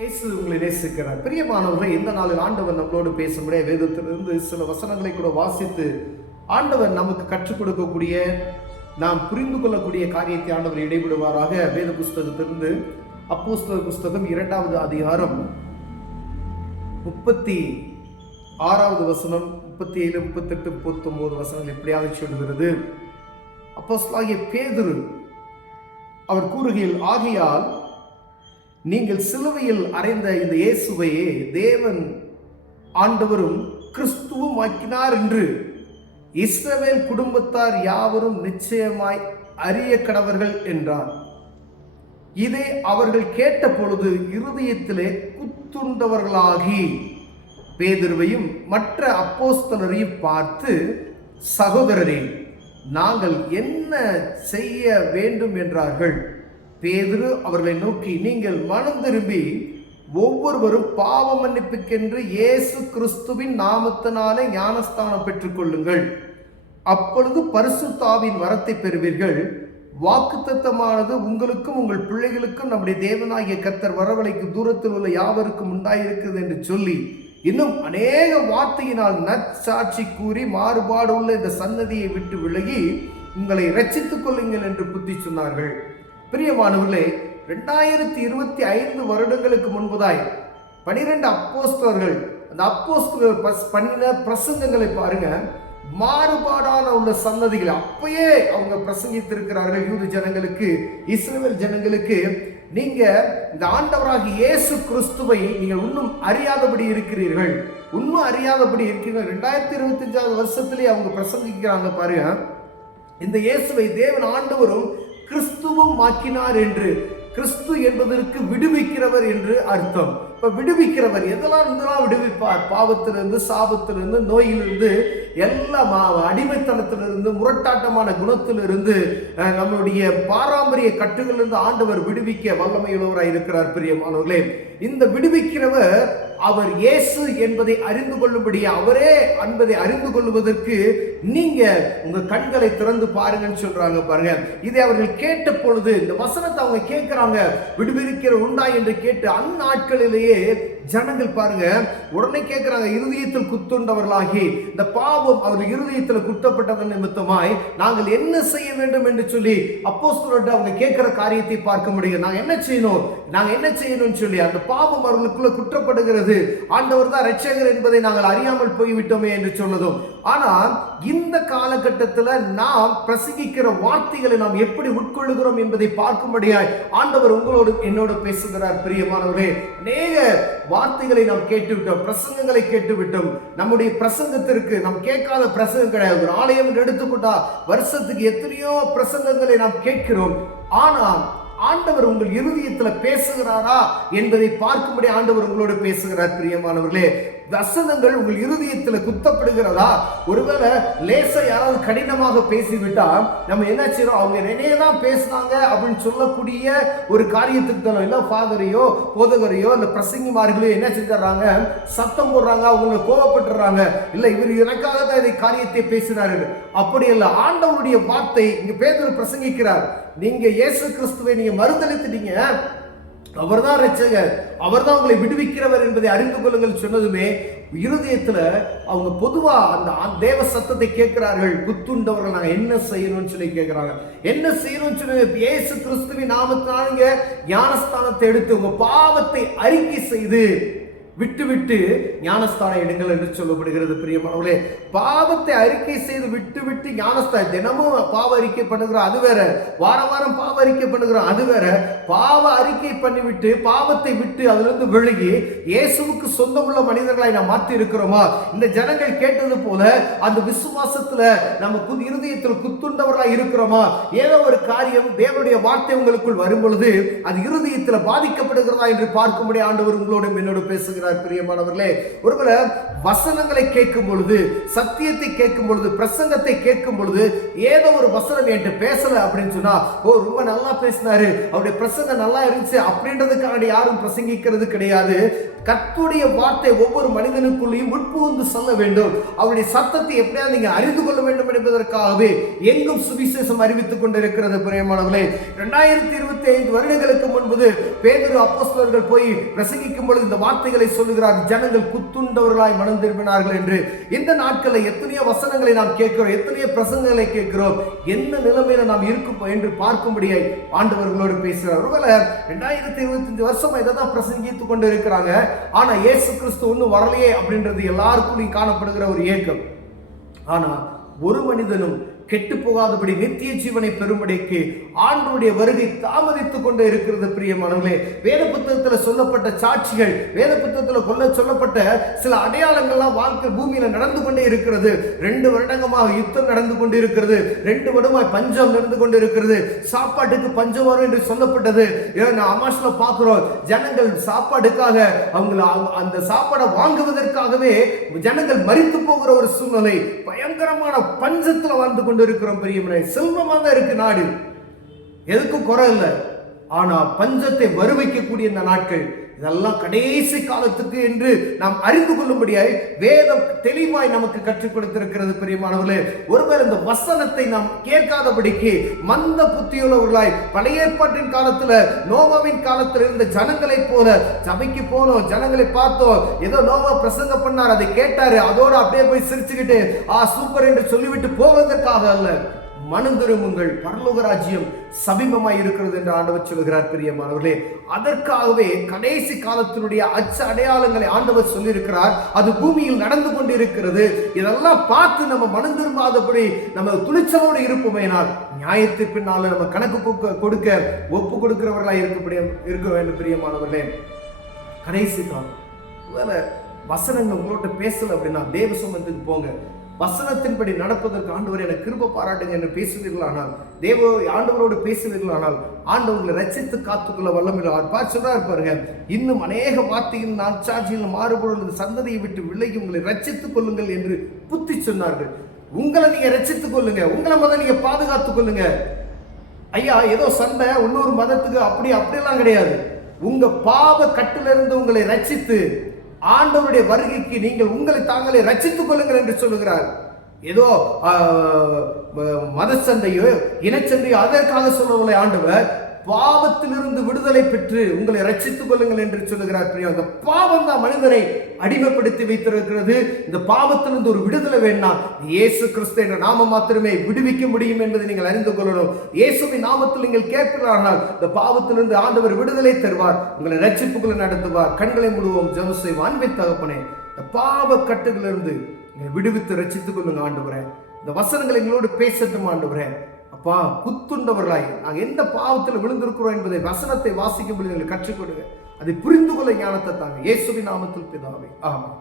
இயேசு உங்களை நேசிக்கிறார். பிரியமானவர்களை, இந்த நாளில் ஆண்டவர் நம்மளோடு பேசும்படிய வேதத்திலிருந்து சில வசனங்களை கூட வாசித்து ஆண்டவர் நமக்கு கற்றுக் கொடுக்கக்கூடிய, நாம் புரிந்து கொள்ளக்கூடிய காரியத்தை ஆண்டவர் இடைவிடுவாராக. வேத புஸ்தகத்திலிருந்து அப்போஸ்தலர் புஸ்தகம் 2வது அதிகாரம் 36வது வசனம், 37, 38, 39 வசனங்கள் எப்படியாக சொல்கிறது. அப்போஸ்தலனாகிய பேதுரு அவர் கூறுகையில், ஆகையால் நீங்கள் சிலுவையில் அறைந்த இந்த இயேசுவையே தேவன் ஆண்டவரும் கிறிஸ்துவும் ஆக்கினார் என்று இஸ்ரவேல் குடும்பத்தார் யாவரும் நிச்சயமாய் அறிய கடவர்கள் என்றார். இதை அவர்கள் கேட்ட பொழுது இருதயத்திலே குத்துண்டவர்களாகி பேதுருவையும் மற்ற அப்போஸ்தலரையும் பார்த்து, சகோதரரே, நாங்கள் என்ன செய்ய வேண்டும் என்றார்கள். பேதுரு அவர்களை நோக்கி, நீங்கள் மனம் திரும்பி ஒவ்வொருவரும் பாவ மன்னிப்புக்கென்று இயேசு கிறிஸ்துவின் நாமத்தினாலே ஞானஸ்தானம் பெற்றுக் கொள்ளுங்கள். அப்பொழுது பரிசுத்த ஆவியின் வரத்தை பெறுவீர்கள். வாக்குத்தத்தமானது உங்களுக்கும் உங்கள் பிள்ளைகளுக்கும் நம்முடைய தேவனாகிய கர்த்தர் வரவழைக்கு தூரத்தில் உள்ள யாவருக்கும் உண்டாயிருக்கிறது என்று சொல்லி இன்னும் அநேக வார்த்தையினால் நற்சாட்சி கூறி மாறுபாடு உள்ள இந்த சன்னதியை விட்டு விலகி உங்களை இரட்சித்துக் கொள்ளுங்கள் என்று புத்தி சொன்னார்கள். பிரியமானவர்களே, 2025 வருடங்களுக்கு முன்பதாய் 12 அப்போஸ்தலர்கள், அந்த அப்போஸ்தலர்கள் பண்ணின பிரசங்கங்களை பாருங்க. மாறுபாடான உள்ள சன்னதிகள் அப்பயே அவங்க பிரசங்கித்திருக்கிறார்கள். யூத ஜனங்களுக்கு, இஸ்ரவேல் ஜனங்களுக்கு, நீங்க இந்த ஆண்டவராகிய இயேசு கிறிஸ்துவை நீங்கள் இன்னும் அறியாதபடி இருக்கிறீர்கள், இன்னும் அறியாதபடி இருக்கிறீர்கள். 2025 வருஷத்திலே அவங்க பிரசங்கிக்கிறாங்க பாருங்க. இந்த இயேசுவை தேவன் ஆண்டவரும் கிறிஸ்துவும் ஆக்கினார் என்று. கிறிஸ்து என்பதற்கு விடுவிக்கிறவர் என்று அர்த்தம். இப்ப விடுவிக்கிறவர் எதெல்லாம் விடுவிப்பார்? பாவத்திலிருந்து, சாபத்திலிருந்து, நோயிலிருந்து, எல்லாம் அடிமைத்தனத்திலிருந்து, முரட்டாட்டமான குணத்திலிருந்து, நம்முடைய பாரம்பரிய கட்டுகளிலிருந்து ஆண்டவர் விடுவிக்க வல்லமையுள்ளவராய் இருக்கிறார். பிரியமானவர்களே, இந்த விடுவிக்கிறவர் அவர் இயேசு என்பதை அறிந்து கொள்ளும்படி, அவரே என்பதை அறிந்து கொள்வதற்கு நீங்க உங்க கண்களை திறந்து பாருங்கன்னு சொல்றாங்க பாருங்க. இதை அவர்கள் கேட்ட பொழுது, இந்த வசனத்தை அவங்க கேட்கிறாங்க, விடுவிக்கிற உண்டா என்று கேட்டு அந்நாட்களிலேயே ஜனங்கள் பாருங்க உடனே கேட்கிறாங்க, இருதயத்தில் குத்துண்டவர்களாகி இந்த பாவம் அவர்கள் இருதயத்தில் குத்தப்பட்டதன் நிமித்தமாய் நாங்கள் என்ன செய்ய வேண்டும் என்று சொல்லி அப்போஸ்தலர்கிட்ட அவங்க கேட்கிற காரியத்தை பார்க்க முடியும். நாங்க என்ன செய்யணும், நாங்க என்ன செய்யணும்னு சொல்லி அந்த பாவம் அவர்களுக்குள்ள குற்றப்படுகிறது. ஆண்டவர் தான் இரட்சகர் என்பதை நாங்கள் அறியாமல் போய்விட்டோமே என்று சொன்னதும். ஆனால் இந்த காலகட்டத்தில் நாம் பிரசங்கிக்கிற வார்த்தைகளை நாம் எப்படி உட்கொள்ளுகிறோம் என்பதை பார்க்கும்படியாய் ஆண்டவர் உங்களோடு என்னோடு பேசுகிறார். பிரியமானவர்களே, அநேக வார்த்தைகளை நாம் கேட்டுவிட்டோம், பிரசங்கங்களை கேட்டுவிட்டோம். நம்முடைய பிரசங்கத்திற்கு நாம் கேட்காத பிரசங்கம் கிடையாது. ஒரு ஆலயம் எடுத்துக்கொண்டா வருஷத்துக்கு எத்தனையோ பிரசங்கங்களை நாம் கேட்கிறோம். ஆனால் ஆண்டவர் உங்கள் இருதயத்தில் பேசுகிறாரா என்பதை பார்க்கும்படி ஆண்டவர் உங்களோடு பேசுகிறார். பிரியமானவர்களே, வசனங்கள் உங்கள் இருதயத்தில் குத்தப்படுகிறதா? ஒருவேளை லேசா யாராவது கடினமாக பேசிவிட்டா நம்ம என்ன செய்யறோம், அவங்க என்னையதான் பேசினாங்க அப்படின்னு சொல்லக்கூடிய ஒரு காரியத்துக்கு தானே இல்லை ஃபாதரையோ போதகரையோ அந்த பிரசங்கிமார்களோ என்ன செஞ்சாங்க, சத்தம் போடுறாங்க, அவங்க கோபப்பட்டுறாங்க. இல்லை, இவர் எனக்காக தான் இதை காரியத்தை பேசினாரு. அப்படி இல்லை, ஆண்டவருடைய வார்த்தை இங்க பேதுரு பிரசங்கிக்கிறார். நீங்க இயேசு கிறிஸ்துவை நீங்க மறுதலித்துட்டீங்க, அவர்தான் இரட்சகர், அவர்தான் உங்களை விடுவிக்கிறவர் என்பதை அறிந்து கொள்ளுங்கள் சொன்னதுமே இருதயத்துல அவங்க பொதுவா அந்த தேவ சத்தத்தை கேட்கிறார்கள். குத்துண்டவர்கள் நாங்க என்ன செய்யணும்னு சொல்லி கேட்கிறாங்க. என்ன செய்யணும்னு சொல்லி இயேசு கிறிஸ்துவின் நாமத்தினால ஞானஸ்தானத்தை எடுத்து உங்க பாவத்தை அறிக்கை செய்து விட்டு ஞானஸ்தானம் எடுங்கள் என்று சொல்லப்படுகிறது. பிரியமானவர்களே, பாவத்தை அறிக்கை செய்து விட்டு ஞானஸ்தானம், தினமும் பாவ அறிக்கை பண்ணுகிறோம், அது வேற. வாரம் பாவ அறிக்கை பண்ணுகிறோம், அது வேற. பாவ அறிக்கை பண்ணிவிட்டு பாவத்தை விட்டு அதிலிருந்து விலகி இயேசுவுக்கு சொந்தமுள்ள மனிதர்களை நாம் மாற்றி இருக்கிறோமா? இந்த ஜனங்கள் கேட்டது போல அந்த விசுவாசத்துல நம்ம இருதயத்தில் குத்துண்டவர்களாக இருக்கிறோமா? ஏதோ ஒரு காரியம் தேவனுடைய வார்த்தை உங்களுக்குள் வரும் பொழுது அது இருதயத்தில் பாதிக்கப்படுகிறதா என்று பார்க்கும்படி ஆண்டவர் உங்களோடு என்னோடு பேசுகிறார். பேசுகிறார். பிரியமானவர்களே, ஒருவேளை வசனங்களை கேட்கும் பொழுது, சத்தியத்தை கேட்கும் பொழுது, பிரசங்கத்தை கேட்கும் பொழுது ஏதோ ஒரு வசனம் என்கிட்ட பேசல அப்படின்னு சொன்னா, ஓ ரொம்ப நல்லா பேசினாரு, அவருடைய பிரசங்கம் நல்லா இருந்துச்சு அப்படின்றதுக்காக யாரும் பிரசங்கிக்கிறது கிடையாது. கர்த்தருடைய வார்த்தை ஒவ்வொரு மனிதனுக்குள்ளேயும் உட்புகுந்து சொல்ல வேண்டும். அவருடைய சத்தத்தை எப்படியாவது நீங்க அறிந்து கொள்ள வேண்டும் என்பதற்காகவே எங்கும் சுவிசேஷம் அறிவித்துக் கொண்டிருக்கிறது. பிரியமானவர்களே, 2025 வருடங்களுக்கு முன்பு பேதுரு அப்போஸ்தலர்கள் போய் பிரசங்கிக்கும் பொழுது இந்த வார்த்தைகளை சொல்லுகிறார், ஜனங்கள் குத்துண்டவர்களாய் மனம் திரும்பினார்கள் என்று. இந்த நாட்களில் எத்தனையோ வசனங்களை நாம் கேட்கிறோம், எத்தனையோ பிரசங்கங்களை கேட்கிறோம். என்ன நிலைமையில நாம் இருக்கும் என்று பார்க்கும்படியாய் ஆண்டவர்களோடு பேசுகிறார். ஒருவேளை 2025 வருஷமா இதை தான் பிரசங்கித்துக் கொண்டு இருக்கிறாங்க. ஆனா இயேசு கிறிஸ்து ஒன்னும் வரலையே அப்படின்றது எல்லாருக்குள்ளையும் காணப்படுகிற ஒரு ஏக்கம். ஆனா ஒரு மனிதனும் கெட்டு போகாதபடி நித்திய ஜீவனை பெறும்படிக்கு ஆண்டவருடைய வருகை தாமதித்துக் கொண்டே இருக்கிறது. பிரியமானவர்களே, வேத புத்தகத்தில் சொல்லப்பட்ட சாட்சிகள், வேத புத்தகத்தில் சொல்லப்பட்ட சில அடையாளங்கள்லாம் வாழ்க்கை பூமியில நடந்து கொண்டே இருக்கிறது. 2 வருடங்கமாக யுத்தம் நடந்து கொண்டு இருக்கிறது, 2 வருடமாய் பஞ்சம் நடந்து கொண்டு இருக்கிறது, சாப்பாட்டுக்கு பஞ்சம் வரும் என்று சொல்லப்பட்டது. அமாஸ்ல பார்க்கிறோம், ஜனங்கள் சாப்பாடுக்காக அந்த சாப்பாடை வாங்குவதற்காகவே ஜனங்கள் மரித்து போகிற ஒரு சூழ்நிலை, பயங்கரமான பஞ்சத்துல வாழ்ந்து கொண்டு இருக்கிறோம். பெரிய செல்வமா தான் இருக்கு நாடு, எதுக்கும் குறை இல்லை. ஆனா பஞ்சத்தை வருவிக்கக்கூடிய இந்த நாட்கள் இதெல்லாம் கடைசி காலத்துக்கு என்று நாம் அறிந்து கொள்ளும்படியாய் வேதம் தெளிவாய் நமக்கு கற்றுக் கொடுத்திருக்கிறது. பிரியமானவர்களே, ஒருவேளை இந்த வசனத்தை நாம் கேட்காதபடிக்கு மந்த புத்தியுள்ளவர்களாய் பழைய ஏற்பாட்டின் காலத்துல நோவாவின் காலத்தில் இருந்த ஜனங்களை போல சபைக்கு போனோம், ஜனங்களை பார்த்தோம், ஏதோ நோவா பிரசங்கம் பண்ணார், அதை கேட்டாரு, அதோட அப்படியே போய் சிரிச்சுக்கிட்டு சூப்பர் என்று சொல்லிவிட்டு போவதற்காக அல்ல, மனம் திரும்புங்கள், பரலோக ராஜ்யம் சமீபமாய் இருக்கிறது என்று ஆண்டவர் சொல்கிறார். பிரியமானவர்களே, அதற்காகவே கடைசி காலத்தினுடைய அச்ச அடையாளங்களை ஆண்டவர் சொல்லியிருக்கிறார். அது பூமியில் நடந்து கொண்டு இருக்கிறது. இதெல்லாம் பார்த்து நம்ம மனம் திரும்பாதபடி நம்ம துணிச்சலோடு இருப்போமேனால் நியாயத்திற்கு பின்னால நம்ம கணக்கு கொடுக்க ஒப்பு கொடுக்கிறவர்களாய் இருக்க வேண்டும். பிரியமானவர்களே, கடைசி காலம் வேலை வசனங்கள் உங்களோட பேசல அப்படின்னா தேவ சமூகத்துக்கு போங்க, வசனத்தின்படி நடப்பதற்கு ஆண்டவர் எனக்கு கிருபை பாராட்டுங்க என்று பேசுவீர்களானால், ஆண்டவரோடு பேசுவீர்களானால் ஆண்டவர்களை ரட்சித்து காத்துக்கொள்ள வல்லமையில் சொல்றாரு பாருங்க, இன்னும் அநேக வார்த்தையில் நாட்சாட்சியில் மாறுபொருள் சந்ததியை விட்டு விலகி உங்களை ரட்சித்துக் கொள்ளுங்கள் என்று புத்தி சொன்னார்கள். உங்களை நீங்க ரட்சித்துக் கொள்ளுங்க, உங்களை மதம் நீங்க பாதுகாத்துக் கொள்ளுங்க. ஐயா ஏதோ சண்டை இன்னொரு மதத்துக்கு அப்படியெல்லாம் கிடையாது. உங்க பாவ கட்டிலிருந்து உங்களை ரட்சித்து ஆண்டவருடைய வருகைக்கு நீங்கள் உங்களை தாங்களே ரட்சித்துக் கொள்ளுங்கள் என்று சொல்லுகிறார். ஏதோ மத சண்டையோ இனச்சண்டையோ அதற்காக சொல்லவில்லை. ஆண்டவர் பாவத்திலிருந்து விடுதலை பெற்று உங்களை ரட்சித்துக் கொள்ளுங்கள் என்று சொல்லுகிறார். அந்த பாவம் தான் மனிதனை அடிமைப்படுத்தி வைத்திருக்கிறது. இந்த பாவத்திலிருந்து ஒரு விடுதலை வேண்டாம், இயேசு கிறிஸ்து என்ற நாமம் மாத்திரமே விடுவிக்க முடியும் என்பதை நீங்கள் அறிந்து கொள்ளணும். இயேசுவின் நாமத்தில் நீங்கள் கேட்கிறார்கள், இந்த பாவத்திலிருந்து ஆண்டவர் விடுதலை தருவார், உங்களை ரட்சிப்புகளை நடத்துவார். கண்களை முழுவதும் ஜெபம் செய்வோம். அன்பின் தகப்பனே, இந்த பாவ கட்டுகளிலிருந்து விடுவித்து ரட்சித்துக் கொள்ளுங்க ஆண்டவரே. இந்த வசனங்களை எங்களோடு பேசட்டும் ஆண்டவரே. அப்பா, குத்துண்டவர்களாய் நாங்கள் எந்த பாவத்தில் விழுந்திருக்கிறோம் என்பதை வசனத்தை வாசிக்கும் பொழுது எங்களுக்கு கற்றுக் கொடுங்க. அதை புரிந்து கொள்ள ஞானத்தை தாங்க. இயேசுவின் நாமத்தில் பிதாவே, ஆமென்.